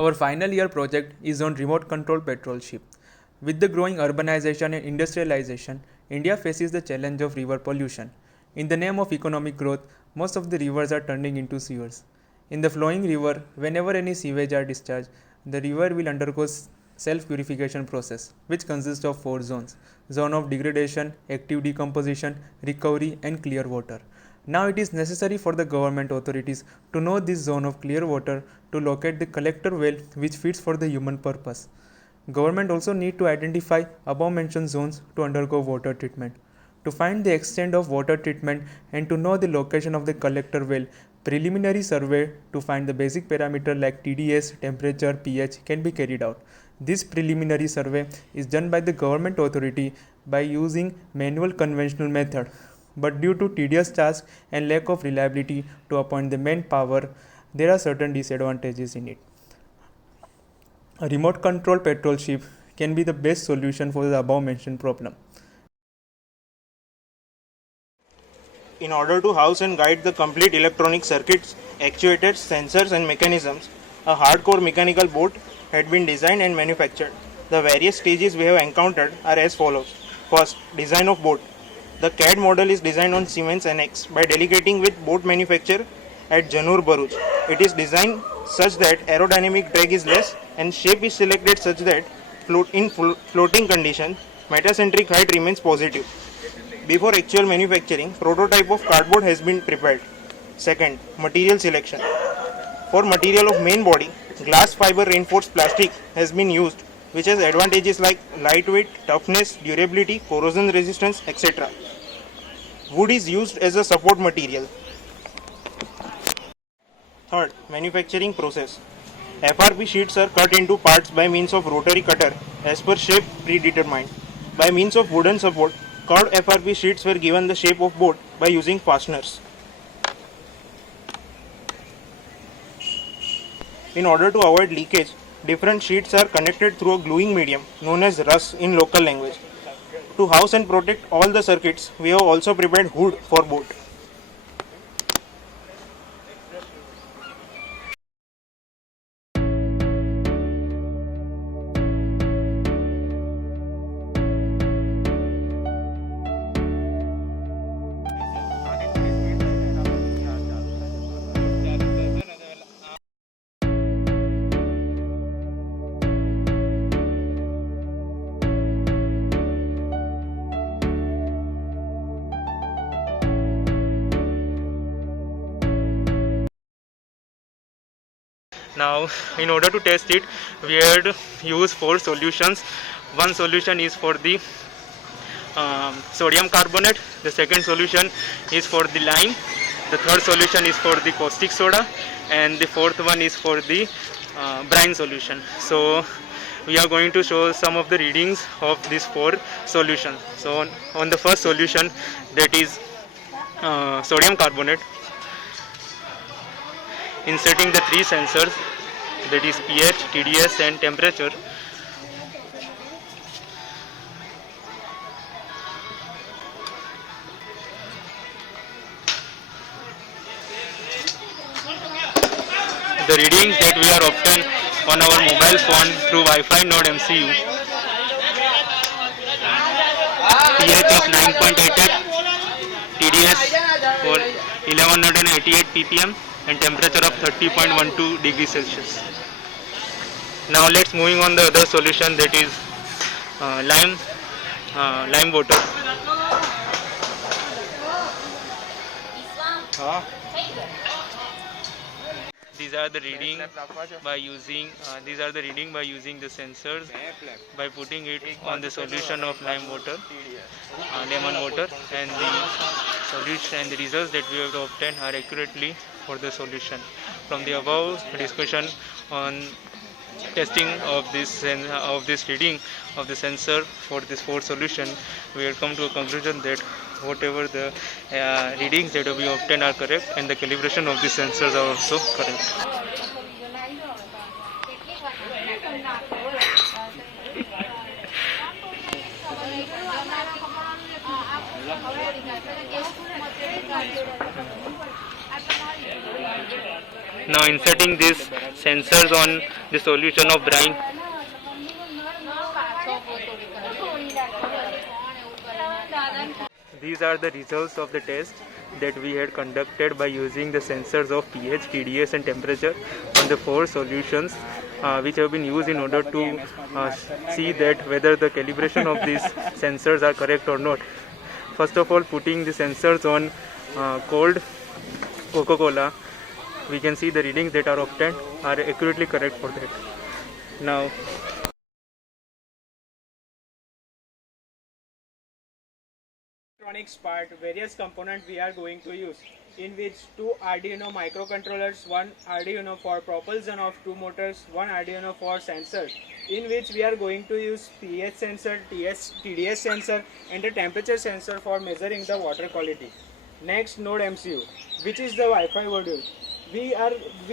Our final year project is on remote control patrol ship. With the growing urbanization and industrialization, India faces the challenge of river pollution. In the name of economic growth, most of the rivers are turning into sewers. In the flowing river, whenever any sewage are discharged, the river will undergo self-purification process, which consists of 4 zones: zone of degradation, active decomposition, recovery, and clear water. Now it is necessary for the government authorities to know this zone of clear water to locate the collector well which fits for the human purpose. Government also need to identify above mentioned zones to undergo water treatment. To find the extent of water treatment and to know the location of the collector well, preliminary survey to find the basic parameter like TDS, temperature, pH can be carried out. This preliminary survey is done by the government authority by using manual conventional method. But due to tedious task and lack of reliability to appoint the manpower, there are certain disadvantages in it. A remote control patrol ship can be the best solution for the above mentioned problem. In order to house and guide the complete electronic circuits, actuators, sensors and mechanisms, a hardcore mechanical boat had been designed and manufactured. The various stages we have encountered are as follows. First, design of boat. The CAD model is designed on Siemens NX by delegating with boat manufacturer at Janur Bharuch. It is designed such that aerodynamic drag is less and shape is selected such that floating condition, metacentric height remains positive. Before actual manufacturing, prototype of cardboard has been prepared. Second, material selection. For material of main body, glass fiber reinforced plastic has been used, which has advantages like lightweight, toughness, durability, corrosion resistance, etc. Wood is used as a support material. Third, manufacturing process. FRP sheets are cut into parts by means of rotary cutter as per shape predetermined. By means of wooden support, curved FRP sheets were given the shape of boat by using fasteners. In order to avoid leakage, different sheets are connected through a gluing medium known as rus in local language. To house and protect all the circuits, we have also prepared hood for boat. Now, in order to test it, we had used 4 solutions. One solution is for the sodium carbonate, the second solution is for the lime, the third solution is for the caustic soda, and the fourth one is for the brine solution. So we are going to show some of the readings of these 4 solutions. So on the first solution, that is sodium carbonate, inserting the 3 sensors, that is pH, TDS and temperature. The readings that we are obtained on our mobile phone through Wi-Fi node MCU. pH of 9.88, TDS for 1188 ppm and temperature of 30.12 degrees Celsius. Now let's moving on the other solution, that is lime water. These are the reading by using the sensors by putting it on the solution of lime water, lemon water, and the solution and the results that we have obtained are accurately for the solution. From the above discussion on testing of this reading of the sensor for this 4 solution, we have come to a conclusion that whatever the readings that we obtain are correct, and the calibration of the sensors are also correct. Now inserting these sensors on the solution of brine. These are the results of the test that we had conducted by using the sensors of pH, TDS and temperature on the 4 solutions which have been used in order to see that whether the calibration of these sensors are correct or not. First of all, putting the sensors on cold Coca-Cola, we can see the readings that are obtained are accurately correct for that. Now, electronics part, various components we are going to use, in which 2 Arduino microcontrollers, 1 Arduino for propulsion of 2 motors, 1 Arduino for sensors, in which we are going to use pH sensor, TDS sensor and a temperature sensor for measuring the water quality. Next, node MCU, which is the Wi-Fi module. We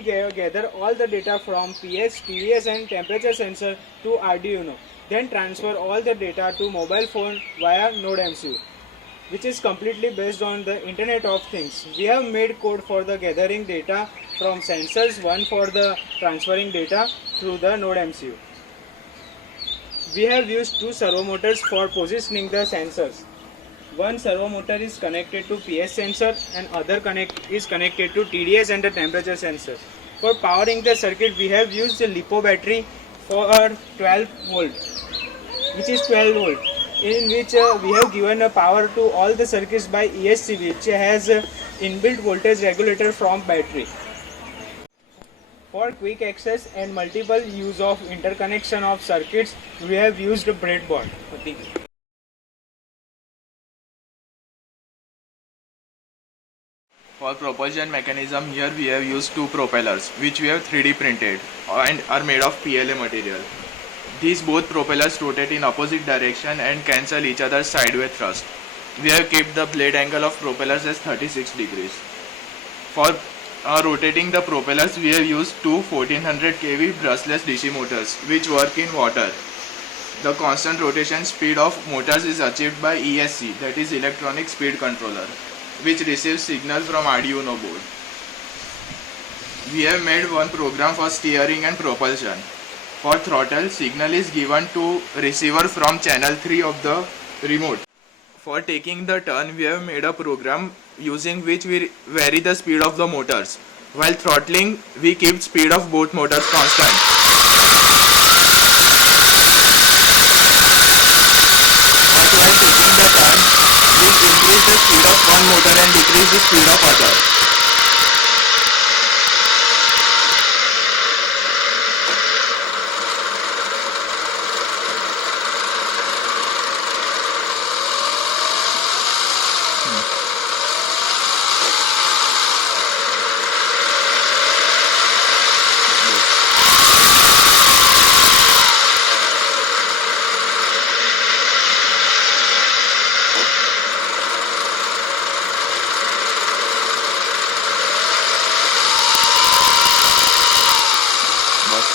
gather all the data from pH, TDS and temperature sensor to Arduino, then transfer all the data to mobile phone via node MCU, which is completely based on the Internet of Things. We have made code for the gathering data from sensors, one for the transferring data through the node MCU. We have used 2 servo motors for positioning the sensors. One servo motor is connected to pH sensor and other is connected to TDS and the temperature sensor. For powering the circuit, we have used the LiPo battery for 12 volt, which is 12 volt. In which we have given a power to all the circuits by ESC, which has inbuilt voltage regulator from battery. For quick access and multiple use of interconnection of circuits, we have used a breadboard. For propulsion mechanism, here we have used 2 propellers which we have 3D printed and are made of PLA material. These both propellers rotate in opposite direction and cancel each other's sideways thrust. We have kept the blade angle of propellers as 36 degrees. For rotating the propellers, we have used 2 1400 kV brushless DC motors which work in water. The constant rotation speed of motors is achieved by ESC, that is electronic speed controller, which receives signal from Arduino board. We have made one program for steering and propulsion. For throttle, signal is given to receiver from channel 3 of the remote. For taking the turn, we have made a program using which we vary the speed of the motors. While throttling, we keep speed of both motors constant. But while taking the turn, we increase the speed of one motor and decrease the speed of other. Bus